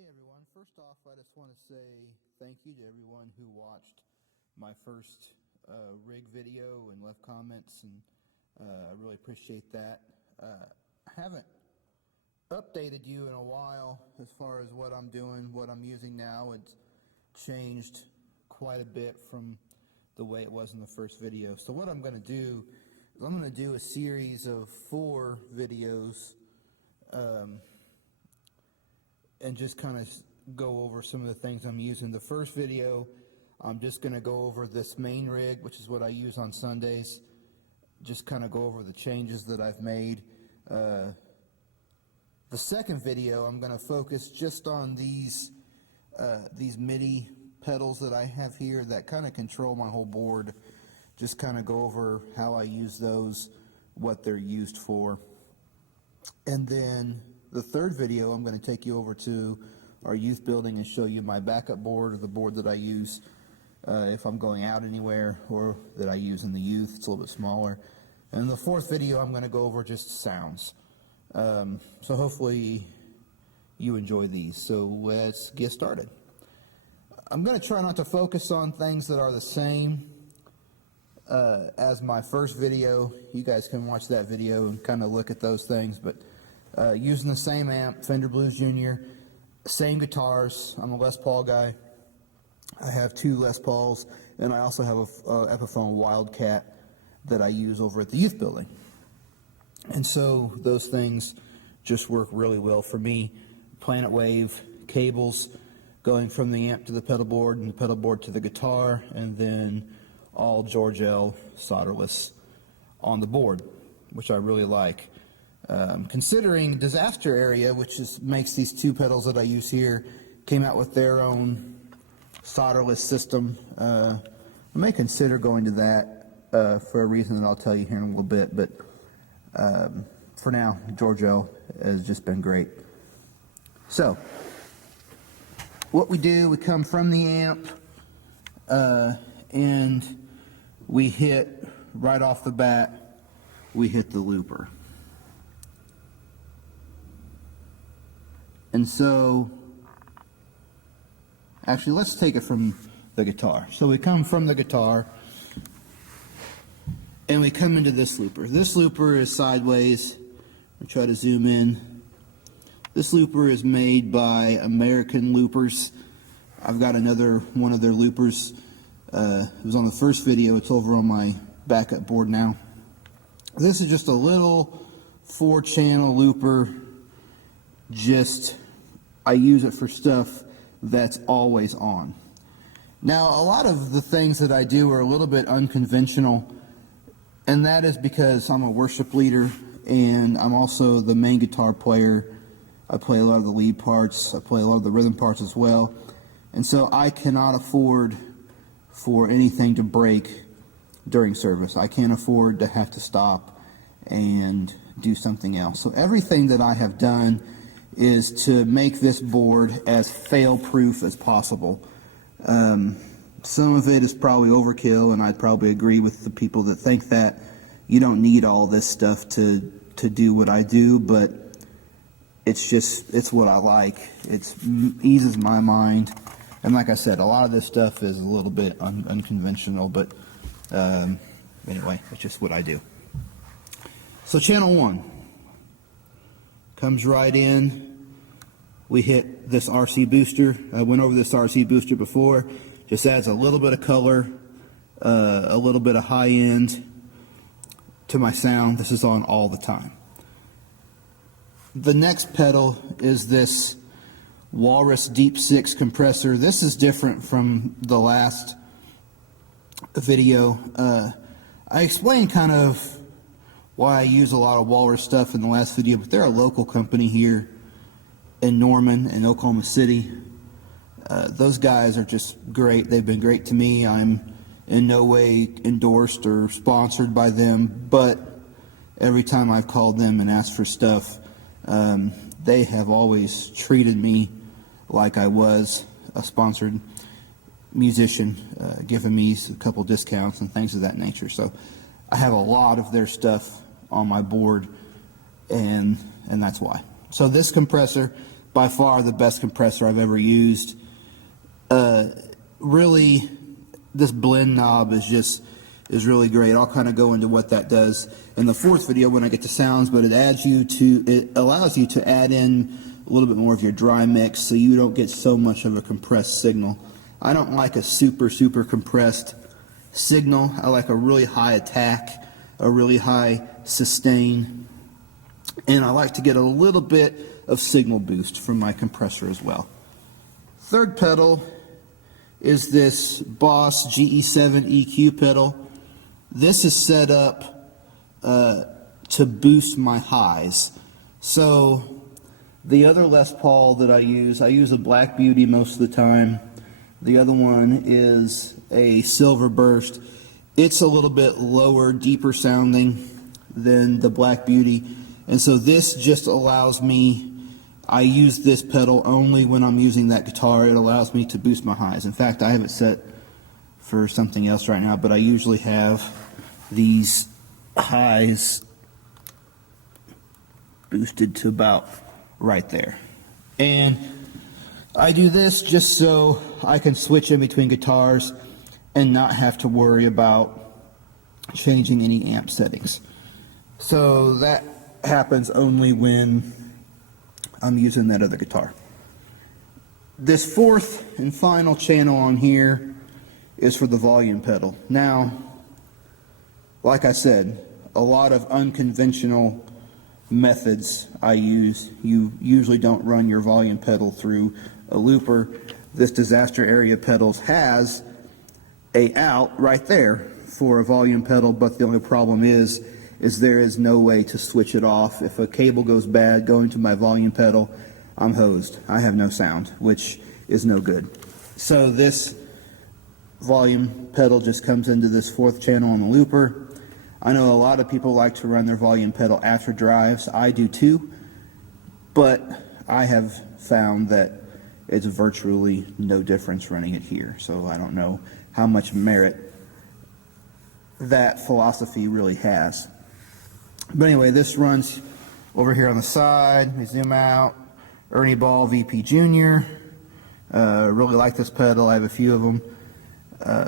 Hey everyone, first off I just want to say thank you to everyone who watched my first rig video and left comments, and I really appreciate that. I haven't updated you in a while as far as what I'm doing, what I'm using now. It's changed quite a bit from the way it was in the first video. So what I'm going to do is I'm going to do a series of 4 videos and just kind of go over some of the things I'm using. The first video, I'm just going to go over this main rig, which is what I use on Sundays. Just kind of go over the changes that I've made. The second video, I'm going to focus just on these MIDI pedals that I have here that kind of control my whole board. Just kind of go over how I use those, what they're used for. And then the third video, I'm going to take you over to our youth building and show you my backup board, or the board that I use if I'm going out anywhere, or that I use in the youth. It's a little bit smaller. And the fourth video, I'm going to go over just sounds. So hopefully you enjoy these. So let's get started. I'm going to try not to focus on things that are the same as my first video. You guys can watch that video and kind of look at those things, but using the same amp, Fender Blues Jr., same guitars. I'm a Les Paul guy. I have 2 Les Pauls, and I also have a Epiphone Wildcat that I use over at the youth building. And so those things just work really well for me. Planet Wave cables going from the amp to the pedal board, and the pedal board to the guitar, and then all George L solderless on the board, which I really like. Considering Disaster Area, which makes these 2 pedals that I use here, came out with their own solderless system, I may consider going to that for a reason that I'll tell you here in a little bit, but for now, George L has just been great. So, what we do, we come from the amp and we hit, right off the bat, we hit the looper. And so, actually, let's take it from the guitar. So we come from the guitar, and we come into this looper. This looper is sideways. I'll try to zoom in. This looper is made by American Loopers. I've got another one of their loopers. It was on the first video. It's over on my backup board now. This is just a little 4-channel looper. I use it for stuff that's always on. Now, a lot of the things that I do are a little bit unconventional, and that is because I'm a worship leader, and I'm also the main guitar player. I play a lot of the lead parts. I play a lot of the rhythm parts as well. And so I cannot afford for anything to break during service. I can't afford to have to stop and do something else. So everything that I have done is to make this board as fail-proof as possible. Some of it is probably overkill, and I'd probably agree with the people that think that you don't need all this stuff to do what I do, but it's what I like. It eases my mind, and like I said, a lot of this stuff is a little bit unconventional, but anyway, it's just what I do. So channel 1 comes right in. We hit this RC booster. I went over this RC booster before. Just adds a little bit of color, a little bit of high end to my sound. This is on all the time. The next pedal is this Walrus Deep 6 compressor. This is different from the last video. I explained kind of why I use a lot of Walrus stuff in the last video, but they're a local company here in Norman and Oklahoma City. Those guys are just great. They've been great to me. I'm in no way endorsed or sponsored by them, but every time I've called them and asked for stuff, they have always treated me like I was a sponsored musician, giving me a couple discounts and things of that nature. So I have a lot of their stuff on my board, and that's why. So this compressor, by far the best compressor I've ever used. Really, this blend knob is really great. I'll kind of go into what that does in the fourth video when I get to sounds, but it allows you to add in a little bit more of your dry mix so you don't get so much of a compressed signal. I don't like a super compressed signal. I like a really high attack, a really high sustain, and I like to get a little bit of signal boost from my compressor as well. Third pedal is this Boss GE7 EQ pedal. This is set up to boost my highs. So the other Les Paul that I use a Black Beauty most of the time. The other one is a Silver Burst. It's a little bit lower, deeper sounding than the Black Beauty. And so this just allows me, I use this pedal only when I'm using that guitar. It allows me to boost my highs. In fact, I have it set for something else right now, but I usually have these highs boosted to about right there. And I do this just so I can switch in between guitars and not have to worry about changing any amp settings. So that happens only when I'm using that other guitar. This fourth and final channel on here is for the volume pedal. Now, like I said, a lot of unconventional methods I use. You usually don't run your volume pedal through a looper. This Disaster Area Pedals has a out right there for a volume pedal, but the only problem is there is no way to switch it off. If a cable goes bad going to my volume pedal, I'm hosed. I have no sound, which is no good. So this volume pedal just comes into this fourth channel on the looper. I know a lot of people like to run their volume pedal after drives. I do too, but I have found that it's virtually no difference running it here. So I don't know how much merit that philosophy really has. But anyway, this runs over here on the side. We zoom out. Ernie Ball VP Jr. Really like this pedal. I have a few of them.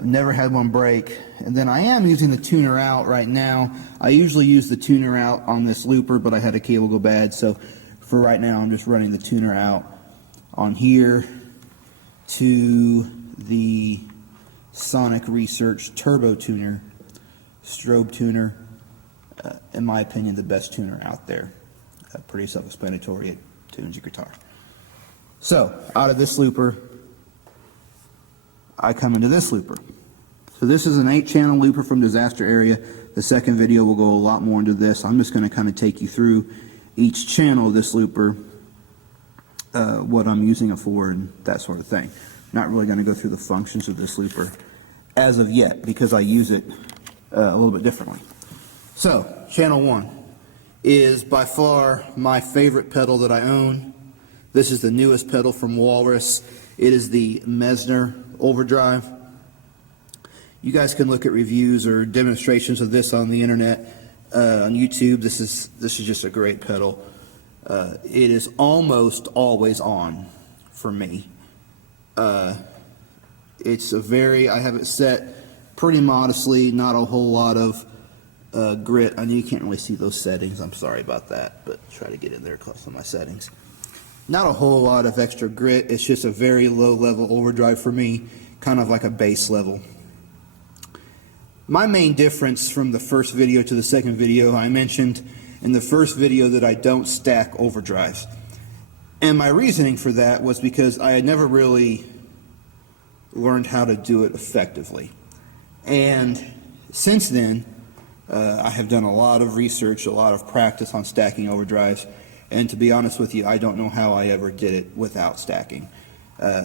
Never had one break. And then I am using the tuner out right now. I usually use the tuner out on this looper, but I had a cable go bad. So for right now, I'm just running the tuner out on here to the Sonic Research Turbo Tuner, strobe tuner. In my opinion, the best tuner out there. Pretty self-explanatory. It tunes your guitar. So, out of this looper, I come into this looper. So this is an 8-channel looper from Disaster Area. The second video will go a lot more into this. I'm just going to kind of take you through each channel of this looper, what I'm using it for, and that sort of thing. Not really going to go through the functions of this looper as of yet, because I use it a little bit differently. So, channel 1 is by far my favorite pedal that I own. This is the newest pedal from Walrus. It is the Mesner Overdrive. You guys can look at reviews or demonstrations of this on the internet, on YouTube. This is just a great pedal. It is almost always on for me. It's I have it set pretty modestly, not a whole lot of grit. I know you can't really see those settings. I'm sorry about that, but try to get in there close to my settings. Not a whole lot of extra grit. It's just a very low level overdrive for me, kind of like a bass level. My main difference from the first video to the second video, I mentioned in the first video that I don't stack overdrives. And my reasoning for that was because I had never really learned how to do it effectively. And since then, I have done a lot of research, a lot of practice on stacking overdrives, and to be honest with you, I don't know how I ever did it without stacking.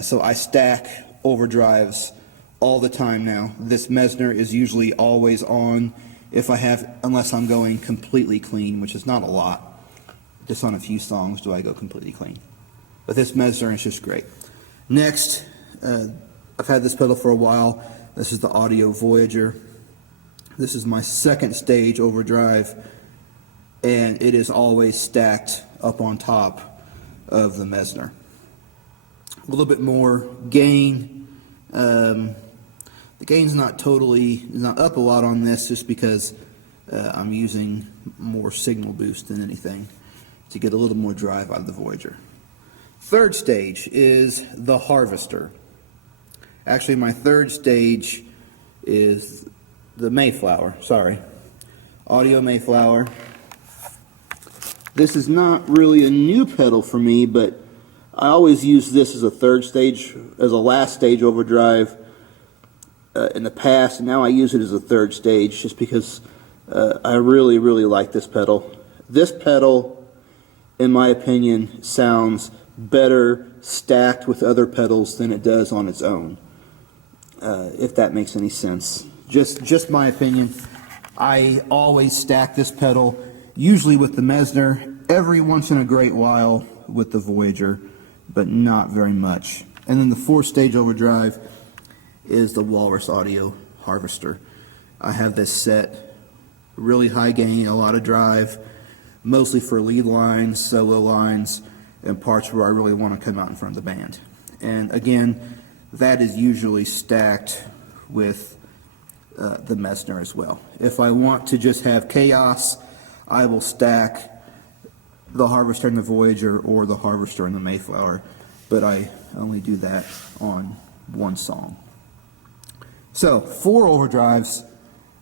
So I stack overdrives all the time now. This Mesner is usually always on unless I'm going completely clean, which is not a lot. Just on a few songs do I go completely clean. But this Mesner is just great. Next, I've had this pedal for a while. This is the Audio Voyager. This is my second stage overdrive, and it is always stacked up on top of the Mesner. A little bit more gain. The gain's not up a lot on this, just because I'm using more signal boost than anything to get a little more drive out of the Voyager. Third stage is the Harvester. Actually, my third stage is the Mayflower, Audio Mayflower. This is not really a new pedal for me, but I always use this as a third stage, as a last stage overdrive in the past, and now I use it as a third stage just because I really, really like this pedal. This pedal, in my opinion, sounds better stacked with other pedals than it does on its own, if that makes any sense. Just my opinion. I always stack this pedal, usually with the Mesner, every once in a great while with the Voyager, but not very much. And then the fourth stage overdrive is the Walrus Audio Harvester. I have this set really high gain, a lot of drive, mostly for lead lines, solo lines, and parts where I really want to come out in front of the band. And again, that is usually stacked with the Mesner as well. If I want to just have chaos, I will stack the Harvester and the Voyager, or the Harvester and the Mayflower, but I only do that on one song. So 4 overdrives,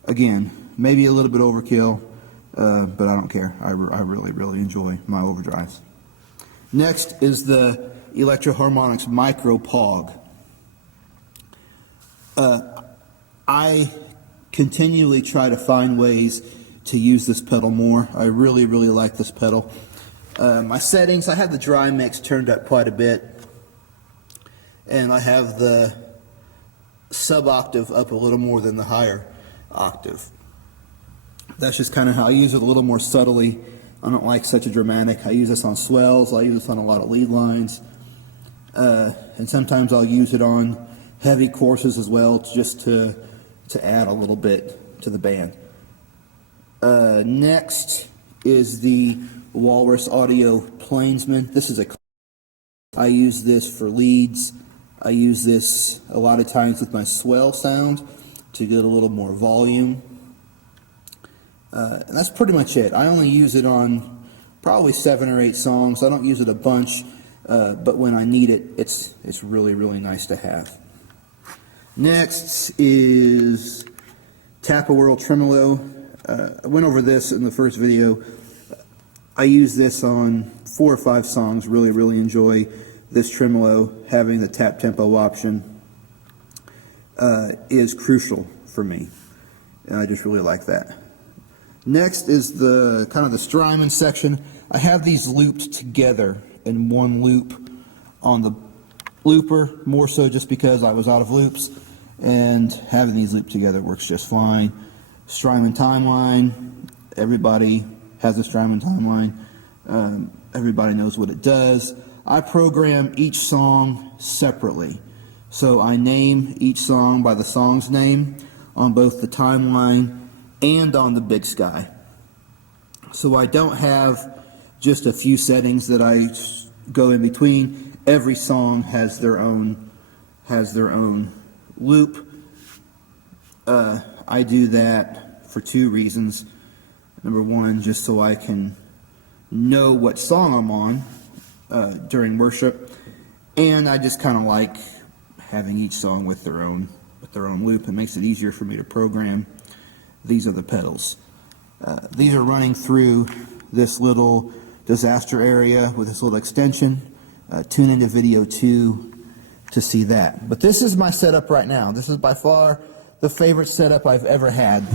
again, maybe a little bit overkill, but I don't care. I really, really enjoy my overdrives. Next is the Electro Harmonix Micro Pog. I continually try to find ways to use this pedal more. I really, really like this pedal. My settings, I have the dry mix turned up quite a bit, and I have the sub-octave up a little more than the higher octave. That's just kind of how I use it, a little more subtly. I don't like such a dramatic. I use this on swells, I use this on a lot of lead lines, and sometimes I'll use it on heavy courses as well, just to add a little bit to the band. Next is the Walrus Audio Plainsman. This is I use this for leads. I use this a lot of times with my swell sound to get a little more volume. And that's pretty much it. I only use it on probably 7 or 8 songs. I don't use it a bunch, but when I need it, it's really, really nice to have. Next is Tap a Whirl Tremolo. I went over this in the first video. I use this on 4 or 5 songs. Really, really enjoy this tremolo. Having the tap tempo option is crucial for me, and I just really like that. Next is the kind of the Strymon section. I have these looped together in one loop on the looper, more so just because I was out of loops, and having these looped together works just fine. Strymon timeline, everybody has a Strymon timeline. Everybody knows what it does. I program each song separately. So I name each song by the song's name on both the timeline and on the Big Sky. So I don't have just a few settings that I go in between. Every song has their own loop. I do that for 2 reasons. Number one, just so I can know what song I'm on during worship, and I just kind of like having each song with their own loop. It makes it easier for me to program. These are the pedals. These are running through this little disaster area with this little extension. Tune into video 2 to see that. But this is my setup right now. This is by far the favorite setup I've ever had.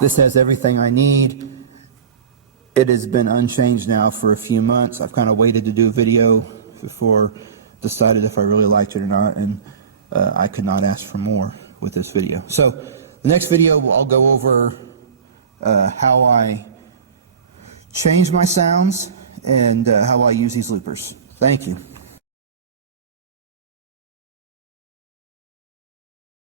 This has everything I need. It has been unchanged now for a few months. I've kind of waited to do a video before decided if I really liked it or not, and I could not ask for more with this video. So the next video I'll go over how I change my sounds and how I use these loopers. Thank you.